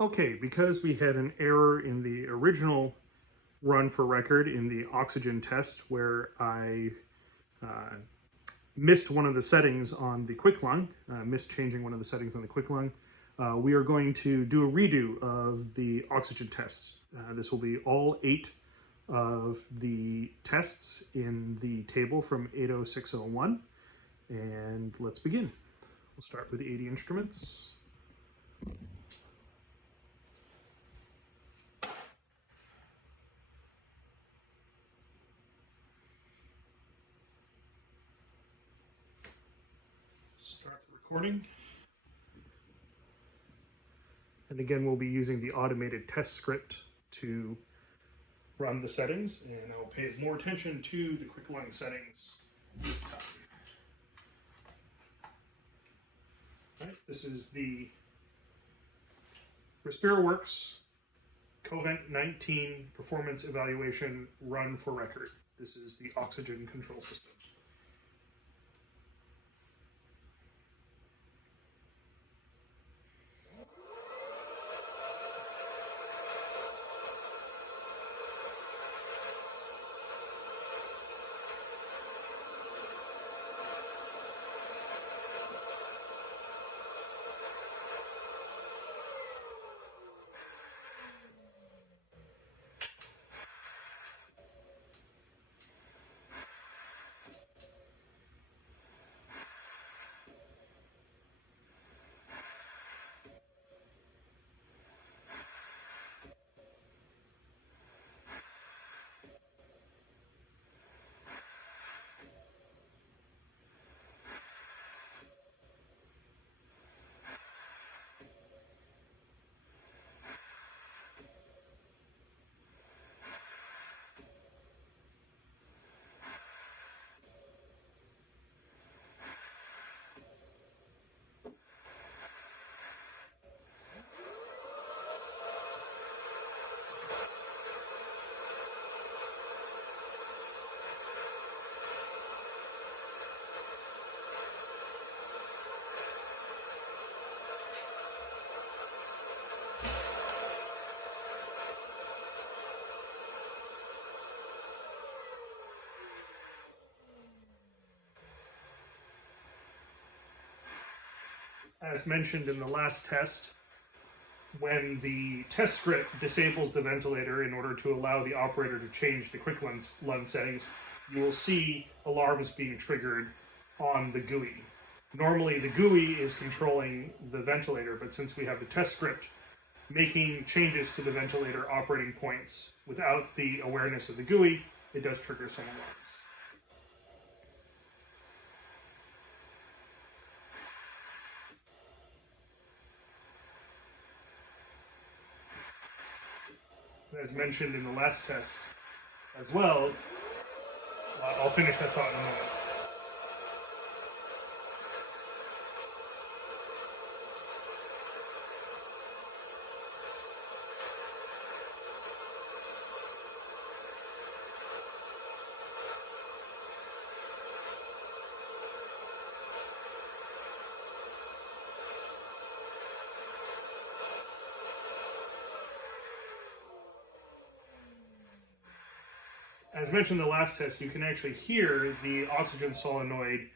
Okay, because we had an error in the original run for record in the oxygen test where I missed one of the settings on the quick lung, missed changing one of the settings on the quick lung, we are going to do a redo of the oxygen tests. This will be all 8 of the tests in the table from 80601. And let's begin. We'll start with the 80 instruments. Start the recording. And again, we'll be using the automated test script to run the settings, and I'll pay more attention to the quick lung settings this time. All right, this is the RespiraWorks COVID-19 performance evaluation run for record. This is the oxygen control system. As mentioned in the last test, when the test script disables the ventilator in order to allow the operator to change the quick lung settings, you will see alarms being triggered on the GUI. Normally the GUI is controlling the ventilator, but since we have the test script making changes to the ventilator operating points without the awareness of the GUI, it does trigger some alarms. As mentioned in the last test as well, I'll finish that thought in a moment. As mentioned in the last test, you can actually hear the oxygen solenoid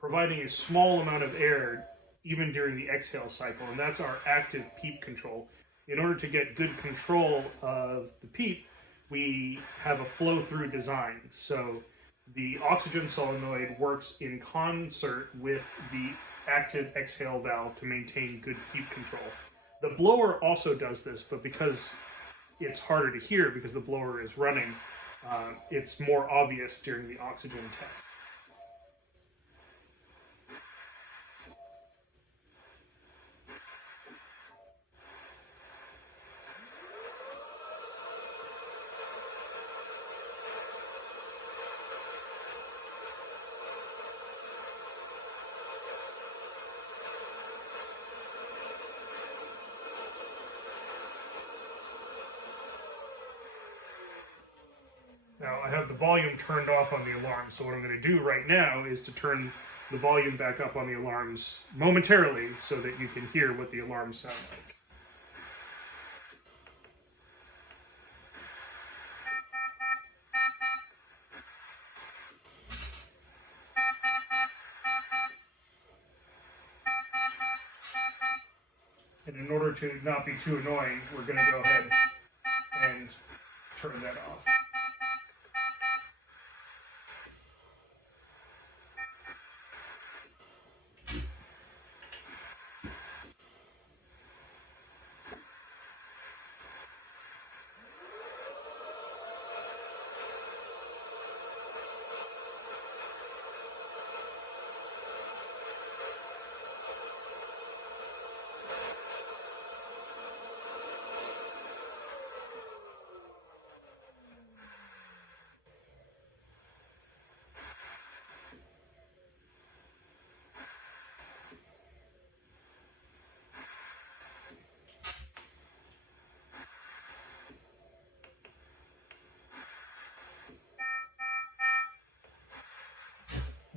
providing a small amount of air even during the exhale cycle, and that's our active PEEP control. In order to get good control of the PEEP, we have a flow-through design. So the oxygen solenoid works in concert with the active exhale valve to maintain good PEEP control. The blower also does this, but because it's harder to hear because the blower is running, it's more obvious during the oxygen test. Now I have the volume turned off on the alarm, so what I'm going to do right now is to turn the volume back up on the alarms momentarily so that you can hear what the alarms sound like. And in order to not be too annoying, we're going to go ahead and turn that off.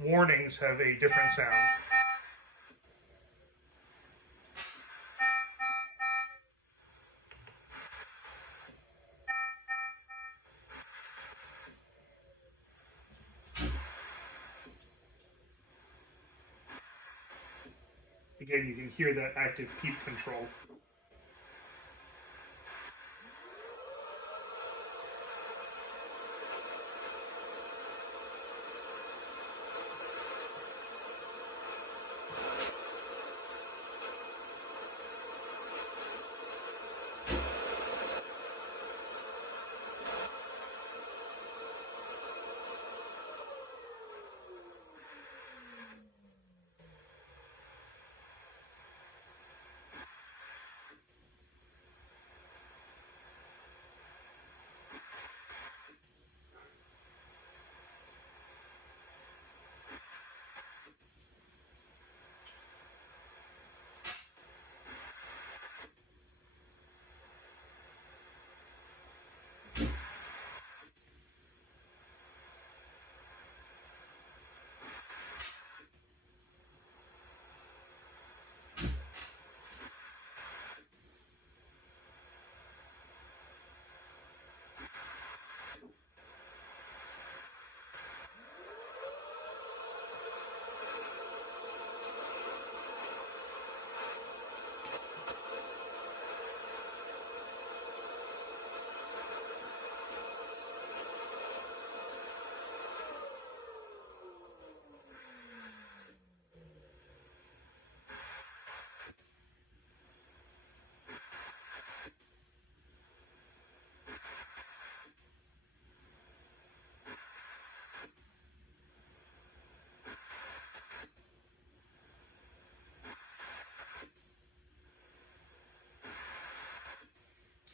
Warnings have a different sound. Again, you can hear that active PEEP control.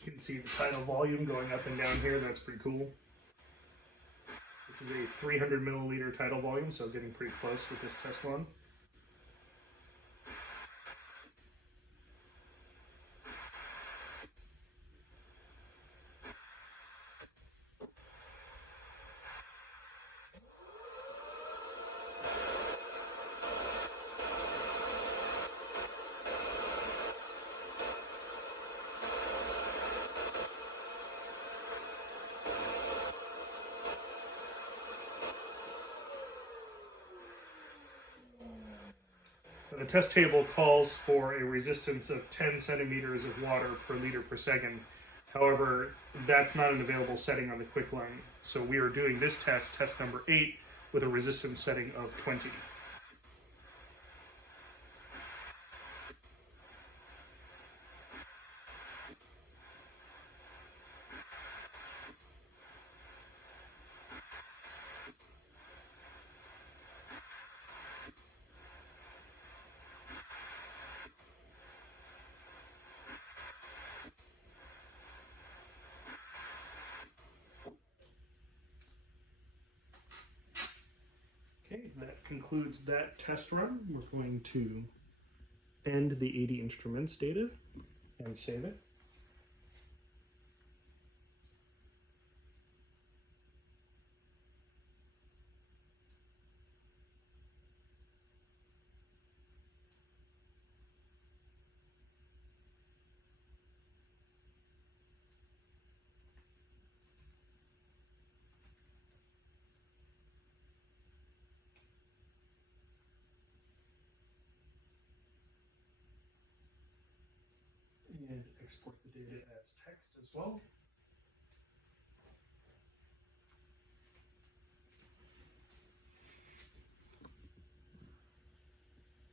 You can see the tidal volume going up and down here. That's pretty cool. This is a 300 milliliter tidal volume, so getting pretty close with this Tesla. The test table calls for a resistance of 10 centimeters of water per liter per second. However, that's not an available setting on the Quicklime. So we are doing this test, test number 8, with a resistance setting of 20. Okay, that concludes that test run. We're going to end the 80 instruments data and save it. and export the data as text as well.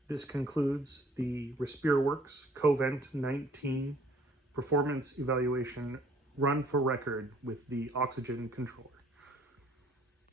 This concludes the RespiraWorks Covent 19 performance evaluation run for record with the oxygen controller.